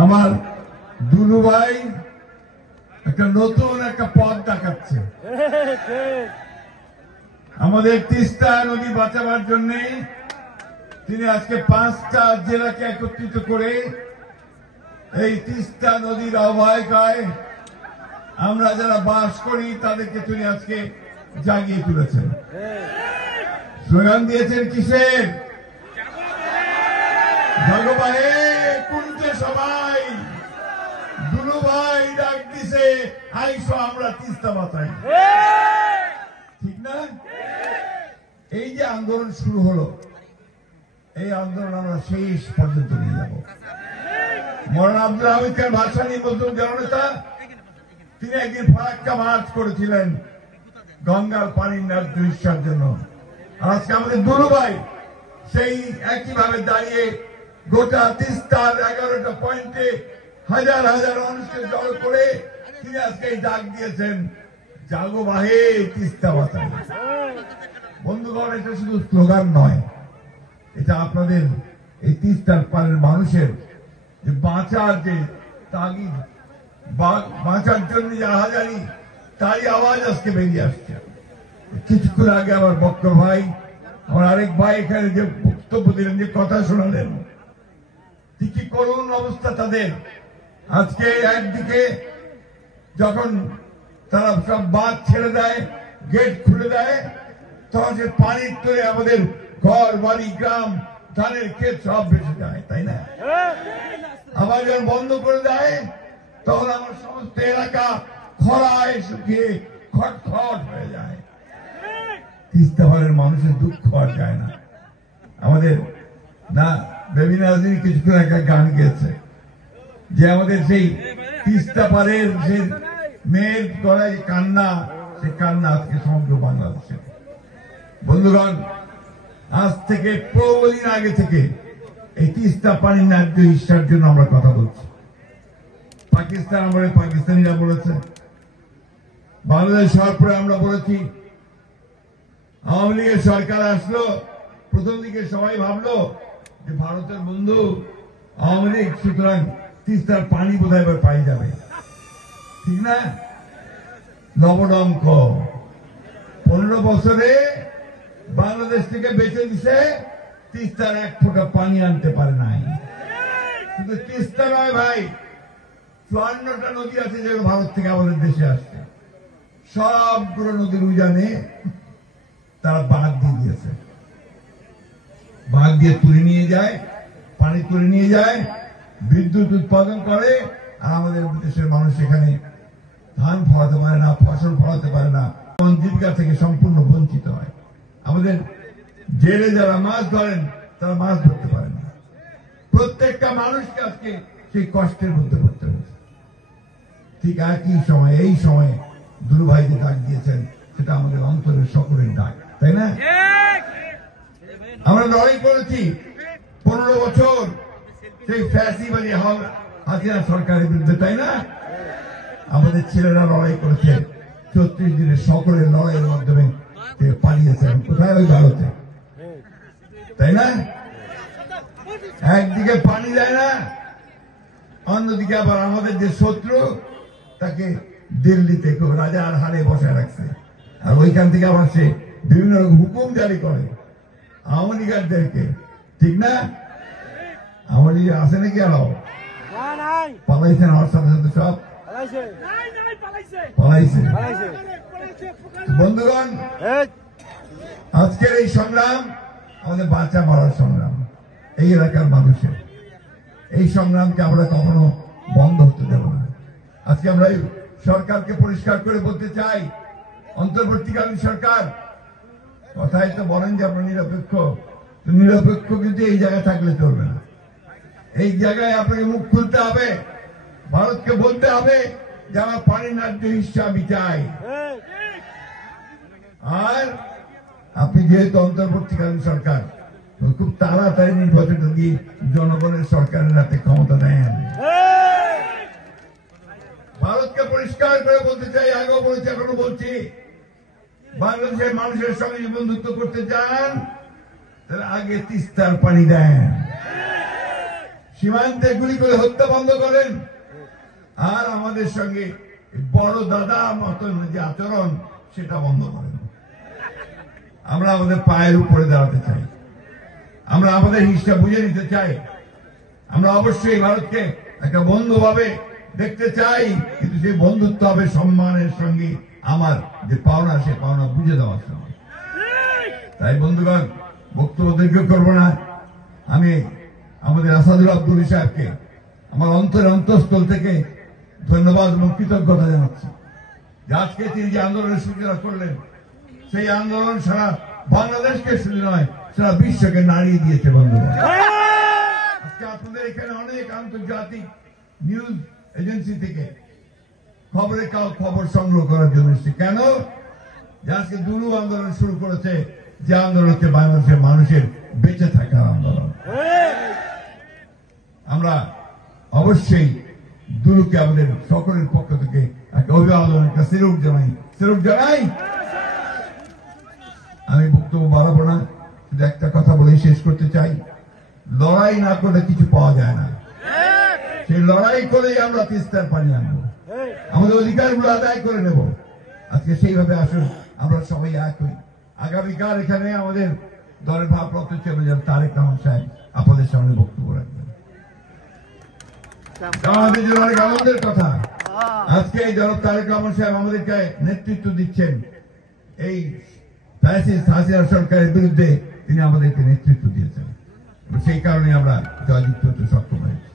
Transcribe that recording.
আমার দুলু ভাই একটা নতুন একটা পথ দেখাচ্ছে। আমাদের তিস্তা নদী বাঁচাবার জন্য তিনি আজকে 5টা জেলাকে একত্রিত করে এই তিস্তা নদীর অববাহিকায় আমরা যারা বাস করি তাদেরকে তিনি আজকে জাগিয়ে তুলেছেন। স্লোগান দিয়েছেন কিসের? জগবাহে কুঞ্জে সবাই, দুলু ভাই ডাক দিছে আইসো আমরা তিস্তা বাঁচাই। ঠিক না? এই যে আন্দোলন শুরু হলো, এই আন্দোলন আমরা শেষ পর্যন্ত নিয়ে যাব। মৌলানা আব্দুল হামিদ খান ভাসানী মজলুম জননেতা তিনি একদিন ফারাক্কা মার্চ করেছিলেন গঙ্গার পানির ন্যায্য হিস্যার জন্য। আজকে আমাদের দুলু ভাই সেই একইভাবে দাঁড়িয়ে গোটা তিস্তার 11টা পয়েন্টে হাজার হাজার মানুষকে জড়ো করে তিনি আজকে ডাক দিয়েছেন জাগো বাহে তিস্তা বাঁচাই। বন্ধুগণ, এটা শুধু স্লোগান নয়, এটা আপনাদের এই তিস্তার পারের মানুষের যে বাঁচার যে তাগিদ, বাঁচার জন্য যে আহাজারি, তারই আওয়াজ আজকে বেরিয়ে আসছে। কিছুক্ষণ আগে আমার বক্কর ভাই, আমার আরেক ভাই এখানে যে বক্তব্য দিলেন, যে কথা শোনালেন, কি করুণ অবস্থা তাদের। আজকে একদিকে যখন তারা সব বাঁধ ছেড়ে দেয়, গেট খুলে দেয়, তখন সে পানির তলে আমাদের ঘর বাড়ি গ্রাম ধানের ক্ষেত সব ভেসে যায়, তাই না? আবার যখন বন্ধ করে দেয় তখন আমার সমস্ত এলাকা খরায় শুকিয়ে খটখট হয়ে যায়। তিস্তা পারের মানুষের দুঃখ আর যায় না। আমাদের না বেবি নাজরীন কিছুক্ষণ একটা গান গেয়েছে যে আমাদের সেই তিস্তা পারের যে মেয়ের গলায় কান্না, সে কান্না আজকে সমগ্র বাংলাদেশে। বন্ধুগণ, আজ থেকে 15 দিন আগে থেকে এই তিস্তা পানির ন্যায্য হিস্যার জন্য আমরা কথা বলছি। পাকিস্তান আমলে পাকিস্তানিরা বলেছে, বাংলাদেশ সরকারে আমরা বলেছি, আওয়ামী লীগের সরকার আসলো, প্রথম দিকে সবাই ভাবলো যে ভারতের বন্ধু আওয়ামী লীগ, সুতরাং তিস্তার পানি বোধহয় এবার পাই যাবে। ঠিক না? নবডঙ্ক 15 বছরে বাংলাদেশ থেকে বেঁচে দিছে, তিস্তার 1 ফোঁটা পানি আনতে পারে নাই। কিন্তু তিস্তা নয় ভাই, 54টা নদী আছে যেগুলো ভারত থেকে আমাদের দেশে আসছে। সবগুলো নদীর উজানে তারা বাঁধ দিয়ে দিয়েছে। বাঁধ দিয়ে তুলে নিয়ে যায়, পানি তুলে নিয়ে যায়, বিদ্যুৎ উৎপাদন করে, আর আমাদের দেশের মানুষ এখানে ধান ফলাতে পারে না, ফসল ফলাতে পারে না, জীবিকা থেকে সম্পূর্ণ বঞ্চিত হয়। আমাদের জেলে যারা মাছ ধরেন তারা মাছ ধরতে পারে না। প্রত্যেকটা মানুষকে আজকে সেই কষ্টের মধ্যে পড়তে হয়েছে। ঠিক একই সময়, এই সময়ে দুলু ভাই যে ডাক দিয়েছেন, সেটা আমাদের অন্তরের সকলের ডাক, তাই না? আমরা লড়াই করেছি 15 বছর সেই ফ্যাসিবাদী হাসিনা সরকারের বিরুদ্ধে, তাই না? আমাদের ছেলেরা লড়াই করেছে 34 দিনের সকলের লড়াইয়ের মাধ্যমে পালিয়েছেন। কোথায়? ওই ভারতে, তাই না? একদিকে পানি দেয় না, অন্যদিকে আবার আমাদের যে শত্রু তাকে দিল্লিতে রাজার হারে বসায় রাখছে, আর ওইখান থেকে আবার সে বিভিন্ন রকম হুকুম জারি করে আওয়ামী লীগারদেরকে। ঠিক না? আওয়ামী লীগ আছে নাকি? আরো পালাইছেন, আমার সাথে সাথে সব পালাইছে। বন্ধুগণ, আজকের এই সংগ্রাম আমাদের বাঁচা মরার সংগ্রাম, এই এলাকার মানুষের। এই সংগ্রামকে আমরা কখনো বন্ধ হতে দেব না। আজকে আমরা সরকারকে পরিষ্কার করে বলতে চাই, অন্তর্বর্তীকালীন সরকার, কথাই তো বলেন যে আমরা নিরপেক্ষ, নিরপেক্ষ কিন্তু এই জায়গায় থাকলে চলবে না। এই জায়গায় আপনাকে মুখ খুলতে হবে, ভারতকে বলতে হবে যে আমার পানির ন্যায্য হিস্যা আমি চাই। আর আপনি যেহেতু অন্তর্বর্তীকালীন সরকার, খুব তাড়াতাড়ি নির্বাচনটা দিয়ে জনগণের সরকারের হাতে ক্ষমতা দেন। ভারতকে পরিষ্কার করে বলতে চাই, আগেও বলছি, এখনো বলছি, বাংলাদেশের মানুষের সঙ্গে বন্ধুত্ব করতে চান তাহলে আগে তিস্তার পানি দেন, সীমান্তে গুলি করে হত্যা বন্ধ করেন, আর আমাদের সঙ্গে বড় দাদা মতন যে আচরণ সেটা বন্ধ করেন। আমরা আমাদের পায়ের উপরে দাঁড়াতে চাই, আমরা আমাদের হিসাব বুঝে নিতে চাই। আমরা অবশ্যই ভারতকে একটা বন্ধু ভাবে দেখতে চাই, কিন্তু সেই বন্ধুত্ব হবে সম্মানের সঙ্গে আমার যে পাওনা সে পাওনা বুঝে দেওয়ার সঙ্গে। তাই বন্ধুগণ, বক্তব্য দীর্ঘ করব না। আমি আমাদের আসাদুল আব্দুল সাহেবকে আমার অন্তঃস্থল থেকে ধন্যবাদ এবং কৃতজ্ঞতা জানাচ্ছি। আজকে তিনি যে আন্দোলনের সূচনা করলেন, সেই আন্দোলন সারা বাংলাদেশকে শুধু নয় সারা বিশ্বকে নাড়িয়ে দিয়েছে। বন্ধুগণ, আজকে আপনাদের এখানে অনেক আন্তর্জাতিক নিউজ এজেন্সি থেকে খবর সংগ্রহ করার জন্য এসেছে। কেন? যে আজকে দুলু আন্দোলন শুরু করেছে, যে আন্দোলন হচ্ছে বাংলাদেশের মানুষের বেঁচে থাকার আন্দোলন। আমরা অবশ্যই দুলুকে আমাদের সকলের পক্ষ থেকে একটা অভিবাদন, একটা সেলুট জানাই। আমি বক্তব্য বাড়াবো না, শুধু একটা কথা বলে শেষ করতে চাই। লড়াই না করলে কিছু পাওয়া যায় না। সেই লড়াই করেই আমরা তিস্তার পানি আনবো, আমাদের অধিকারগুলো আদায় করে নেব। আজকে সেইভাবে আসুন আমরা সবাই এক হই। আগামীকাল এখানে আমাদের দলের ভারপ্রাপ্ত চেয়ারম্যান তারেক রহমান সাহেব আপনাদের সামনে বক্তব্য রাখবেন। আমাদের জন্য অনেক আনন্দের কথা, আজকে এই জনাব তারেক রহমান সাহেব আমাদেরকে নেতৃত্ব দিচ্ছেন। এই ফ্যাসিস্ট হাসিনা সরকারের বিরুদ্ধে তিনি আমাদেরকে নেতৃত্ব দিয়েছেন, সেই কারণে আমরা জয়যুক্ত হতে সক্ষম হয়েছি।